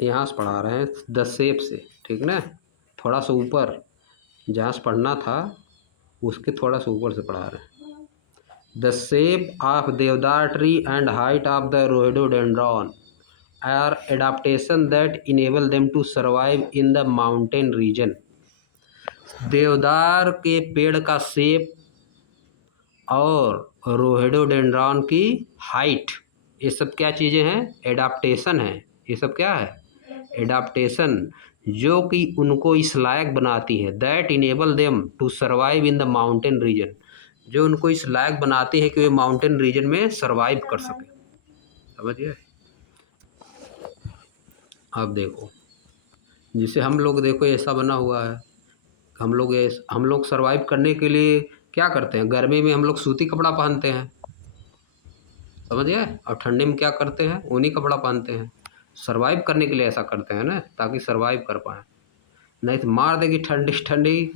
यहाँ से पढ़ा रहे हैं द शेप से, ठीक ना। थोड़ा सा ऊपर जहाँ से पढ़ना था उसके थोड़ा सा ऊपर से पढ़ा रहे हैं। The shape of deodar tree and height of the rhododendron are adaptation that enable them to survive in the mountain region. देवदार के पेड़ का शेप और रोहेडोडेंड्रॉन की हाइट, ये सब क्या चीज़ें हैं? एडाप्टेशन है। ये सब क्या है? एडाप्टेशन, जो कि उनको इस लायक बनाती है। That enable them to survive in the mountain region, जो उनको इस लायक बनाती है कि वे माउंटेन रीजन में सर्वाइव कर सके। समझिए। अब देखो, जिसे हम लोग देखो ऐसा बना हुआ है, हम लोग सर्वाइव करने के लिए क्या करते हैं? गर्मी में हम लोग सूती कपड़ा पहनते हैं, समझ गए। और ठंडी में क्या करते हैं? ऊनी कपड़ा पहनते हैं। सर्वाइव करने के लिए ऐसा करते हैं ना, ताकि सर्वाइव कर पाएँ। नहीं तो मार देगी ठंडी ठंडी,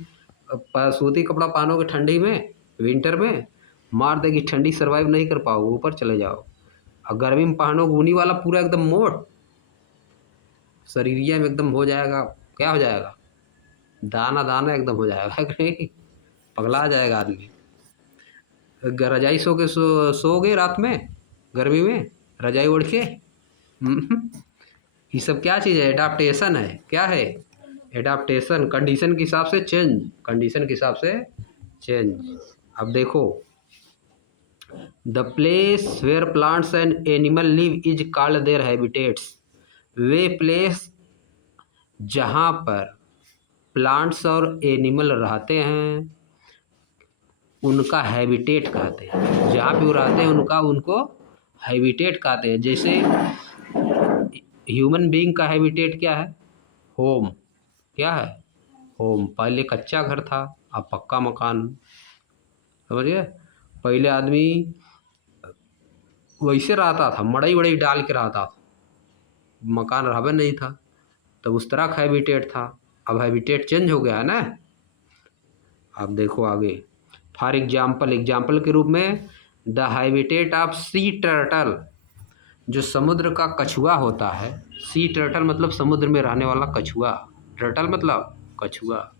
सूती कपड़ा पहनोगे ठंडी में, विंटर में मार देगी ठंडी, सर्वाइव नहीं कर पाओगे, ऊपर चले जाओ। और गर्मी में पहनोगे ऊनी वाला, पूरा एकदम मोट शरीरिया में एकदम हो जाएगा, क्या हो जाएगा? दाना दाना एकदम हो जाएगा कि नहीं? पगला जाएगा आदमी। रजाई सोओगे रात में गर्मी में, रजाई ओढ़ के। ये सब क्या चीज़ है? एडाप्टेशन है। क्या है? एडाप्टेशन, कंडीशन के हिसाब से चेंज, कंडीशन के हिसाब से चेंज। अब देखो, the place where plants and animal live is called their habitats. वे प्लेस जहाँ पर प्लांट्स और एनिमल रहते हैं उनका हैबिटेट कहते हैं। जहाँ पे वो रहते हैं उनको हैबिटेट कहते हैं। जैसे ह्यूमन बीइंग का हैबिटेट क्या है? होम। क्या है? होम। पहले कच्चा घर था, अब पक्का मकान। समझिए। पहले आदमी वैसे रहता था, मड़ई वड़ई डाल के रहता था, मकान रहबे नहीं था, तब उस तरह का हैबिटेट था। अब हैबिटेट चेंज हो गया है ना। अब देखो आगे, फॉर एग्जाम्पल के रूप में the habitat of sea turtle, जो समुद्र का कछुआ होता है। सी टर्टल मतलब समुद्र में रहने वाला कछुआ, टर्टल मतलब कछुआ।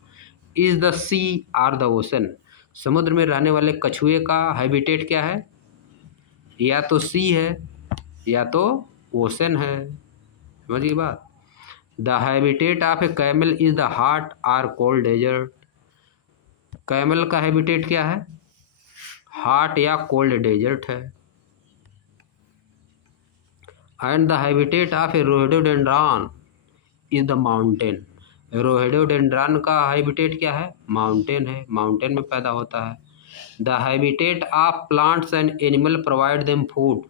Is the sea or the ocean, समुद्र में रहने वाले कछुए का हैबिटेट क्या है? या तो सी है या तो ओशन है। समझिए बात। The habitat of a camel is the hot or cold desert. Camel का हैबिटेट क्या है? हॉट या कोल्ड डेजर्ट है। And the habitat of a rhododendron is the mountain. Rhododendron का हैबिटेट क्या है? माउंटेन है, माउंटेन में पैदा होता है। The habitat of plants and animal provide them food.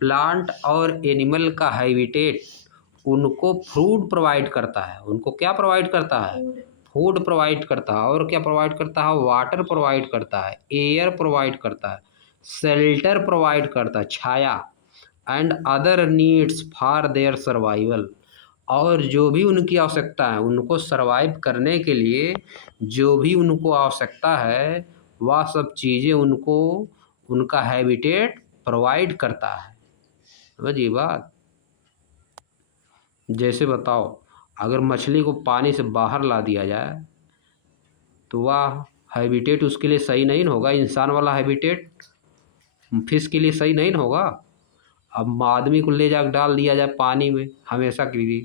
Plant और एनिमल का हैबिटेट उनको फूड प्रोवाइड करता है। उनको क्या प्रोवाइड करता है? फूड प्रोवाइड करता है। और क्या प्रोवाइड करता है? वाटर प्रोवाइड करता है, एयर प्रोवाइड करता है, शेल्टर प्रोवाइड करता है, छाया, and other needs for their survival. और जो भी उनकी आवश्यकता है, उनको सर्वाइव करने के लिए जो भी उनको आवश्यकता है, वह सब चीज़ें उनको उनका हैबिटेट प्रोवाइड करता है। समझिए बात। जैसे बताओ, अगर मछली को पानी से बाहर ला दिया जाए तो वह हैबिटेट उसके लिए सही नहीं होगा। इंसान वाला हैबिटेट फिश के लिए सही नहीं होगा। अब आदमी को ले जाकर डाल दिया जाए पानी में हमेशा के लिए,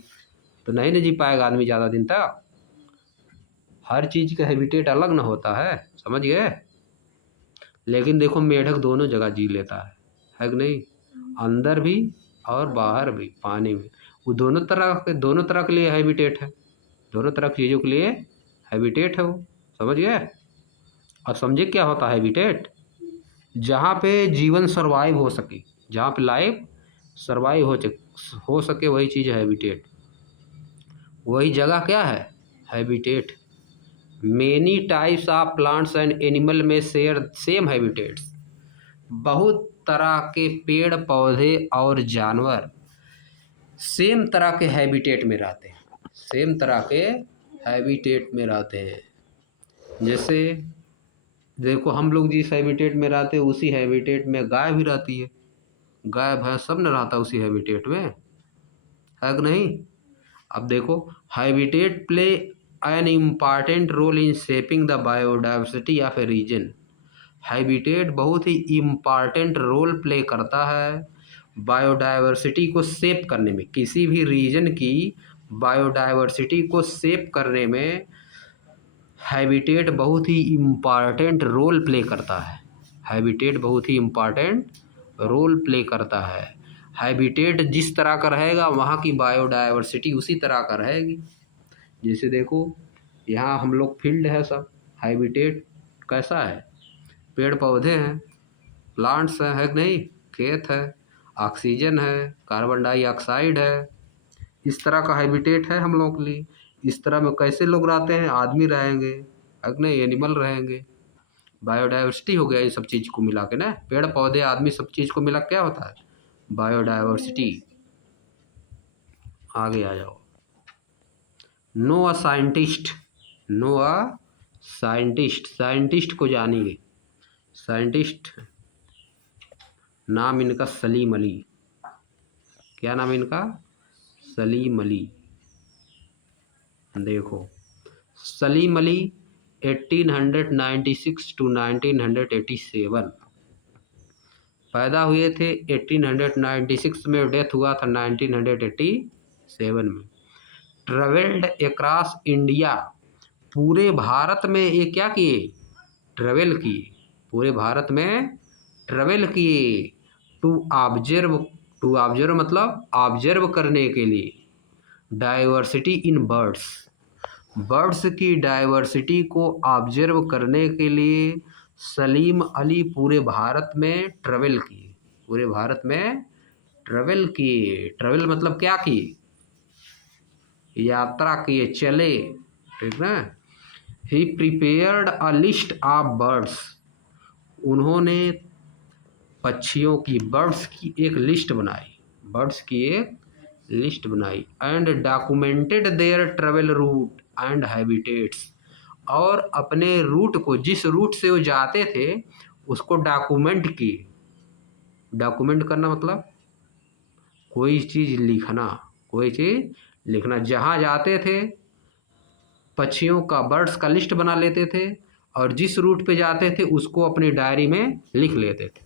तो नहीं न जी पाएगा आदमी ज़्यादा दिन तक। हर चीज़ का हैबिटेट अलग न होता है, समझ गए। लेकिन देखो, मेढक दोनों जगह जी लेता है कि नहीं? अंदर भी और बाहर भी, पानी में। वो दोनों तरह के लिए हैबिटेट है, दोनों तरह की चीज़ों के लिए हैबिटेट है वो। समझ गए। और समझे क्या होता है हैबिटेट? जहाँ पे जीवन सर्वाइव हो सके, जहाँ पे लाइफ सर्वाइव हो सके, वही चीज़ है हैबिटेट। वही जगह क्या है? Habitat. Many types of plants and animal में शेयर सेम हैबिटेट्स। बहुत तरह के पेड़ पौधे और जानवर सेम तरह के हैबिटेट में रहते हैं, सेम तरह के हैबिटेट में रहते हैं। जैसे देखो, हम लोग जिस हैबिटेट में रहते हैं उसी हैबिटेट में गाय भी रहती है। गाय भैंस सब न रहता उसी हैबिटेट में। है कि नहीं। अब देखो, habitat play an important role in shaping the biodiversity of a region. Habitat बहुत ही इम्पॉर्टेंट रोल प्ले करता है बायोडाइवर्सिटी को शेप करने में। किसी भी रीजन की बायोडाइवर्सिटी को शेप करने में हैबिटेट बहुत ही इम्पॉर्टेंट रोल प्ले करता है। हैबिटेट बहुत ही इम्पॉर्टेंट रोल प्ले करता है। हैबिटेट जिस तरह का रहेगा वहाँ की बायोडाइवर्सिटी उसी तरह का रहेगी। जैसे देखो, यहाँ हम लोग फील्ड है सब, हैबिटेट कैसा है, पेड़ पौधे हैं, प्लांट्स हैं, है कि नहीं, खेत है, ऑक्सीजन है, कार्बन डाइऑक्साइड है, इस तरह का हैबिटेट है हम लोग के लिए। इस तरह में कैसे लोग रहते हैं, आदमी रहेंगे, है कि नहीं, एनिमल रहेंगे। बायोडाइवर्सिटी हो गया ये सब चीज़ को मिला के ना, पेड़ पौधे आदमी सब चीज़ को मिला क्या होता है, बायोडाइवर्सिटी। आगे आ जाओ। Know a scientist, know a scientist, scientist को जानिए। साइंटिस्ट नाम इनका सलीम अली। क्या नाम इनका, सलीम अली। देखो, सलीम अली 1896 टू 1987 पैदा हुए थे। 1896 में डेथ हुआ था 1987 में। ट्रेवल्ड अक्रॉस इंडिया, पूरे भारत में ये क्या किए, ट्रेवल किए, पूरे भारत में ट्रेवल किए। टू ऑब्जर्व, टू ऑब्जर्व मतलब ऑब्जर्व करने के लिए। डाइवर्सिटी इन बर्ड्स, बर्ड्स की डाइवर्सिटी को ऑब्जर्व करने के लिए सलीम अली पूरे भारत में ट्रेवल किए, पूरे भारत में ट्रेवल किए। ट्रेवल मतलब क्या किए, यात्रा किए, चले, ठीक ना। He prepared a list of birds, उन्होंने पक्षियों की, बर्ड्स की एक लिस्ट बनाई, बर्ड्स की एक लिस्ट बनाई। And documented their travel route and habitats, और अपने रूट को, जिस रूट से वो जाते थे उसको डॉक्यूमेंट किए। डॉक्यूमेंट करना मतलब कोई चीज़ लिखना, कोई चीज़ लिखना। जहाँ जाते थे पक्षियों का, बर्ड्स का लिस्ट बना लेते थे, और जिस रूट पे जाते थे उसको अपनी डायरी में लिख लेते थे।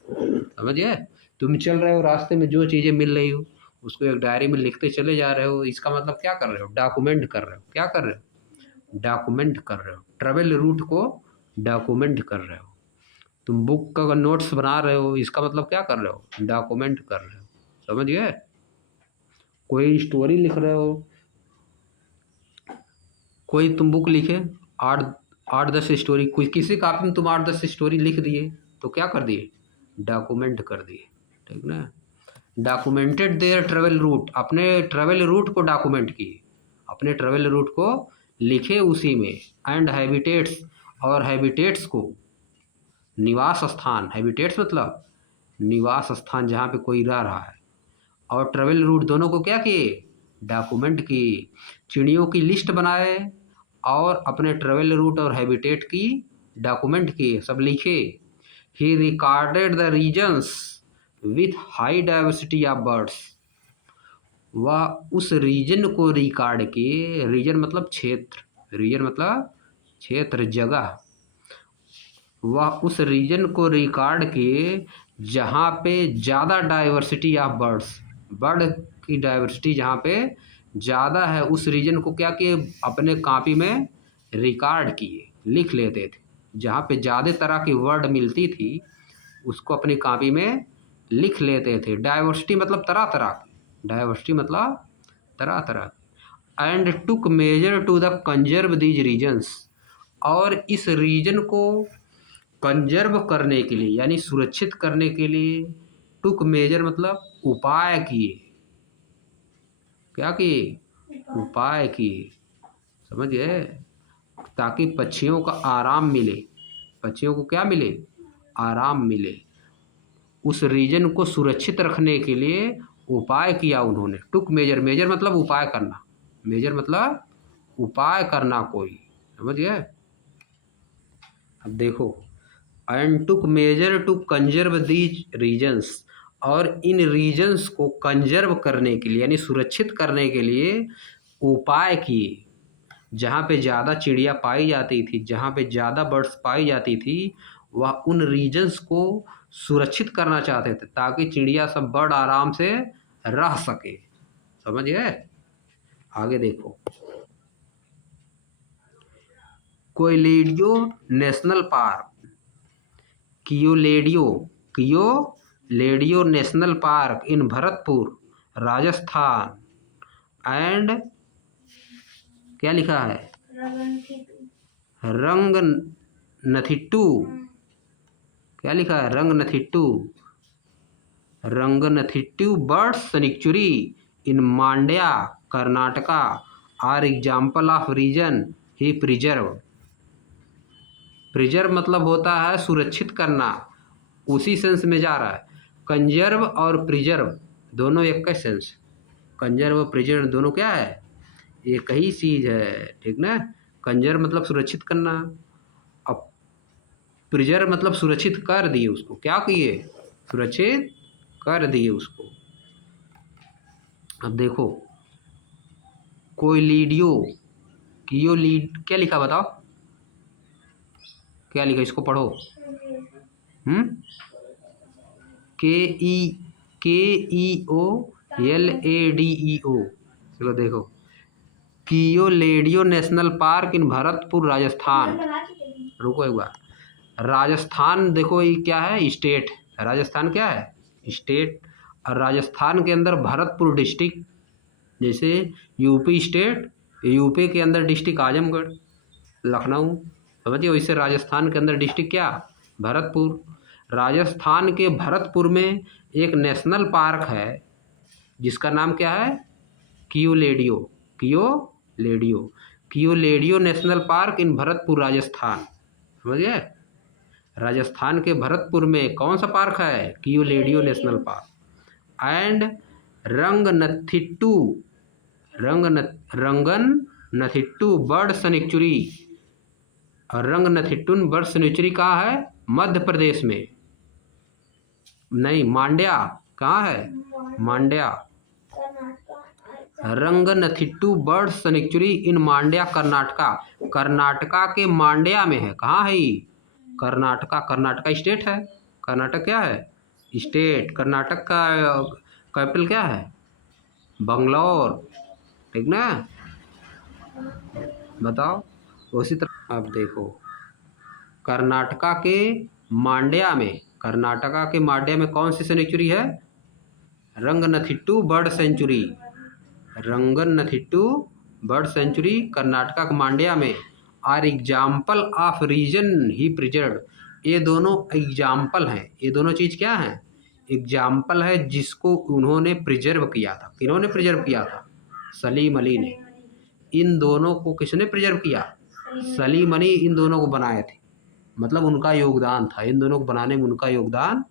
समझिए, तुम चल रहे हो रास्ते में, जो चीज़ें मिल रही हो उसको एक डायरी में लिखते चले जा रहे हो। इसका मतलब क्या कर रहे हो, डॉक्यूमेंट कर रहे हो। क्या कर रहे हो, डॉक्यूमेंट कर रहे हो। ट्रेवल रूट को डॉक्यूमेंट कर रहे हो। तुम बुक का नोट्स बना रहे हो, इसका मतलब क्या कर रहे हो, डॉक्यूमेंट कर रहे हो। समझ गए। कोई स्टोरी लिख रहे हो, कोई तुम बुक लिखे, आठ आठ 10 स्टोरी, कोई किसी कॉपी में तुम 8-10 स्टोरी लिख दिए, तो क्या कर दिए, डॉक्यूमेंट कर दिए, ठीक ना। डॉक्यूमेंटेड देयर ट्रेवल रूट, अपने ट्रेवल रूट को डॉक्यूमेंट किए, अपने ट्रेवल रूट को लिखे उसी में। एंड हैबिटेट्स, और हैबिटेट्स को, निवास स्थान, हैबिटेट्स मतलब निवास स्थान जहाँ पे कोई रह रहा है, और ट्रेवल रूट दोनों को क्या किए, डॉक्यूमेंट किए। चिड़ियों की लिस्ट बनाए और अपने ट्रेवल रूट और हैबिटेट की डॉक्यूमेंट किए, सब लिखे। He recorded the regions with high diversity of birds, वह उस रीजन को रिकॉर्ड किए। रीजन मतलब क्षेत्र, रीजन मतलब क्षेत्र, जगह। वह उस रीजन को रिकॉर्ड किए जहाँ पे ज़्यादा डाइवर्सिटी ऑफ बर्ड्स, बर्ड की डाइवर्सिटी जहाँ पे ज़्यादा है, उस रीजन को क्या किए, अपने कॉपी में रिकॉर्ड किए, लिख लेते थे। जहाँ पे ज़्यादा तरह की वर्ड मिलती थी उसको अपनी कॉपी में लिख लेते थे। डाइवर्सिटी मतलब तरह तरह की, डाइवर्सिटी मतलब तरह तरह। And took measure to the conserve these regions, और इस रीजन को कंजर्व करने के लिए यानी सुरक्षित करने के लिए, टुक मेजर मतलब उपाय किए। क्या किए, उपाय किए, समझ गए। ताकि पक्षियों का आराम मिले, पक्षियों को क्या मिले, आराम मिले। उस रीजन को सुरक्षित रखने के लिए उपाय किया उन्होंने। टुक मेजर, मेजर मतलब उपाय करना, मेजर मतलब उपाय करना कोई, समझ गए। अब देखो, and took measure to conserve these regions, और इन रीजन्स को कंजर्व करने के लिए यानी सुरक्षित करने के लिए उपाय किए। जहाँ पे ज़्यादा चिड़िया पाई जाती थी, जहाँ पे ज़्यादा बर्ड्स पाई जाती थी, वह उन रीजन्स को सुरक्षित करना चाहते थे ताकि चिड़िया सब बर्ड आराम से रह सके। समझ गए? आगे देखो, Keoladeo national park, Keoladeo national park in Bharatpur Rajasthan and क्या लिखा है, रंगनथिट्टू, क्या लिखा है, Ranganathittu birds sanctuary in Mandya Karnataka are example of region ही प्रिजर्व। प्रिजर्व मतलब होता है सुरक्षित करना, उसी सेंस में जा रहा है। कंजर्व और प्रिजर्व दोनों एक का सेंस, कंजर्व और प्रिजर्व दोनों क्या है, एक ही चीज़ है, ठीक ना। कंजर्व मतलब सुरक्षित करना, अब प्रिजर्व मतलब सुरक्षित कर दिए उसको, क्या किए, सुरक्षित कर दिए उसको। अब देखो, कोयलीडियो कियोलीड क्या लिखा बताओ, क्या लिखा, इसको पढ़ो। KEOLADEO, चलो देखो, Keoladeo national park in Bharatpur Rajasthan. रुको एक बार, राजस्थान देखो ये क्या है, स्टेट, राजस्थान क्या है, स्टेट। और राजस्थान के अंदर भरतपुर डिस्ट्रिक्ट, जैसे यूपी स्टेट, यूपी के अंदर डिस्ट्रिक्ट आजमगढ़, लखनऊ, समझिए। वैसे राजस्थान के अंदर डिस्ट्रिक्ट क्या, भरतपुर। राजस्थान के भरतपुर में एक नेशनल पार्क है जिसका नाम क्या है, Keoladeo national park in Bharatpur Rajasthan, समझिए। राजस्थान के भरतपुर में कौन सा पार्क है, Keoladeo national park. And Ranganathittu bird sanctuary, और रंगनथिट्टू बर्ड सेंचुरी कहाँ है, मध्य प्रदेश में, नहीं मांड्या, कहाँ है, Mandya. रंगनथिट्टू bird century in Mandya Karnataka, Karnataka के मांड्या में है, कहाँ है ये, कर्नाटका, कर्नाटका स्टेट है, कर्नाटक क्या है, स्टेट। कर्नाटक का कैपिटल क्या है, बंगलौर, ठीक ना, बताओ। उसी तरह अब देखो, कर्नाटका के मांड्या में, कर्नाटका के मांड्या में कौन सी सेंचुरी है, Ranganathittu bird sanctuary, Ranganathittu bird sanctuary Karnataka के मांड्या में आर एग्जाम्पल ऑफ रीजन ही प्रिजर्व। ये दोनों एग्जाम्पल हैं, ये दोनों चीज़ क्या हैं, एग्जाम्पल है जिसको उन्होंने प्रिजर्व किया था। किन्होंने प्रिजर्व किया था, सलीम अली ने। इन दोनों को किसने प्रिजर्व किया, सलीम अली इन दोनों को बनाए थे, मतलब उनका योगदान था, इन दोनों को बनाने में उनका योगदान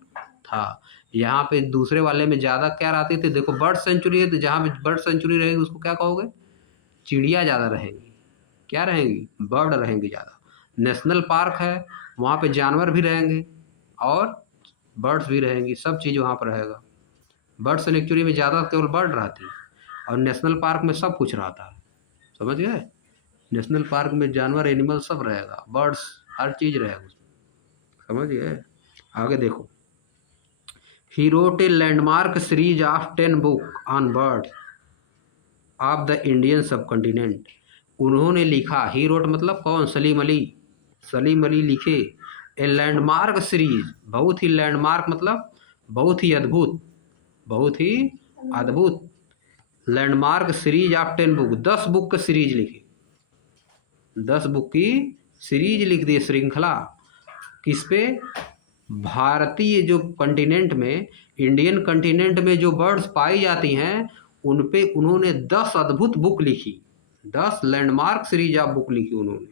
था। यहाँ पे दूसरे वाले में ज़्यादा क्या रहती थी, देखो बर्ड सेंचुरी है तो जहाँ पे बर्ड सेंचुरी रहेगी उसको क्या कहोगे, चिड़िया ज़्यादा रहेंगी, क्या रहेंगी, बर्ड रहेंगी ज़्यादा। नेशनल पार्क है, वहाँ पे जानवर भी रहेंगे और बर्ड्स भी रहेंगी, सब चीज़ वहाँ पर रहेगा। बर्ड सेंचुरी में ज़्यादा केवल बर्ड रहती है और नेशनल पार्क में सब कुछ रहता है, समझ गए। नेशनल पार्क में जानवर, एनिमल सब रहेगा, बर्ड्स, हर चीज़ रहेगा, समझ गए। आगे देखो, he wrote a landmark series of 10 book on birds of the Indian सब कॉन्टिनेंट। उन्होंने लिखा, ही रोट मतलब कौन, सलीम अली, सलीम अली लिखे ए लैंडमार्क सीरीज, बहुत ही, लैंडमार्क मतलब बहुत ही अद्भुत, बहुत ही अद्भुत, landmark series of 10 book, 10 book का सीरीज लिखी, 10 बुक की सीरीज लिख दी, श्रृंखला, किस पे, भारतीय जो कॉन्टिनेंट में, इंडियन कॉन्टिनेंट में जो बर्ड्स पाई जाती हैं उन पे उन्होंने 10 अद्भुत बुक लिखी, 10 लैंडमार्क सीरीज ऑफ बुक लिखी उन्होंने।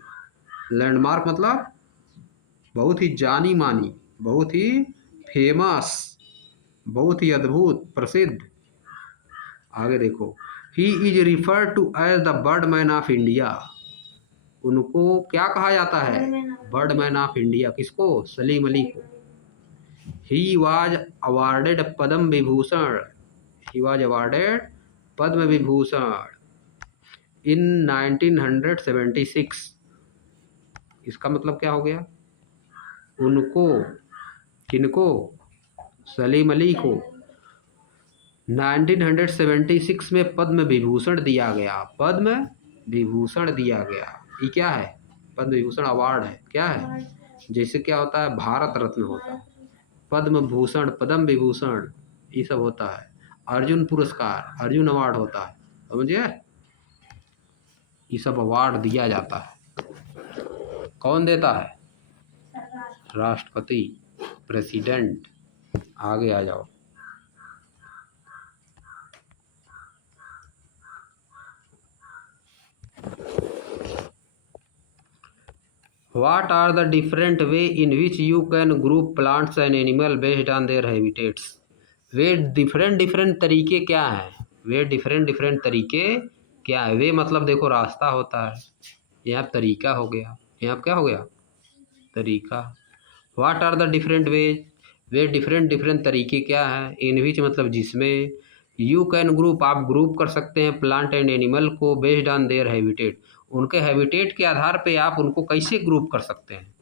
लैंडमार्क मतलब बहुत ही जानी मानी, बहुत ही फेमस, बहुत ही अद्भुत, प्रसिद्ध। आगे देखो, he is referred to as the birdman of India, उनको क्या कहा जाता है, बर्डमैन ऑफ इंडिया, किसको, सलीम अली को। He was awarded Padma Vibhushan, he was awarded Padma Vibhushan in 1976। इसका मतलब क्या हो गया? उनको, किनको? सलीम अली को 1976 में पद्म विभूषण दिया गया, पद्म विभूषण दिया गया। ये क्या है? पद्म विभूषण अवार्ड है। क्या है? जैसे क्या होता है भारत रत्न होता है, पद्म भूषण, पद्म विभूषण, ये सब होता है। अर्जुन पुरस्कार, अर्जुन अवार्ड होता है, समझिए? ये सब अवार्ड दिया जाता है। कौन देता है? राष्ट्रपति, प्रेसिडेंट। आगे आ जाओ। What are the different way in which you can group plants and animal based on their habitats? Way different तरीके क्या हैं? वे डिफरेंट तरीके क्या है? वे मतलब देखो रास्ता होता है, यहाँ तरीका हो गया, यहाँ क्या हो गया? तरीका। What are the different ways? Way different तरीके क्या हैं? इन विच मतलब जिसमें, यू कैन ग्रुप आप ग्रुप कर सकते हैं प्लांट एंड एनिमल को बेस्ड ऑन देयर हैबिटेट, उनके हैबिटेट के आधार पे आप उनको कैसे ग्रुप कर सकते हैं?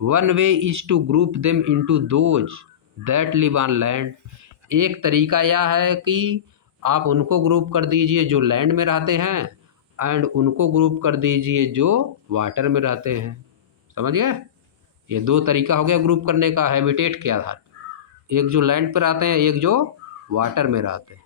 One way is to group them into those that live on land. एक तरीका यह है कि आप उनको ग्रुप कर दीजिए जो लैंड में रहते हैं, एंड उनको ग्रुप कर दीजिए जो वाटर में रहते हैं। समझिए? ये दो तरीका हो गया ग्रुप करने का हैबिटेट के आधार, एक जो लैंड पर रहते हैं, एक जो वाटर में रहते हैं।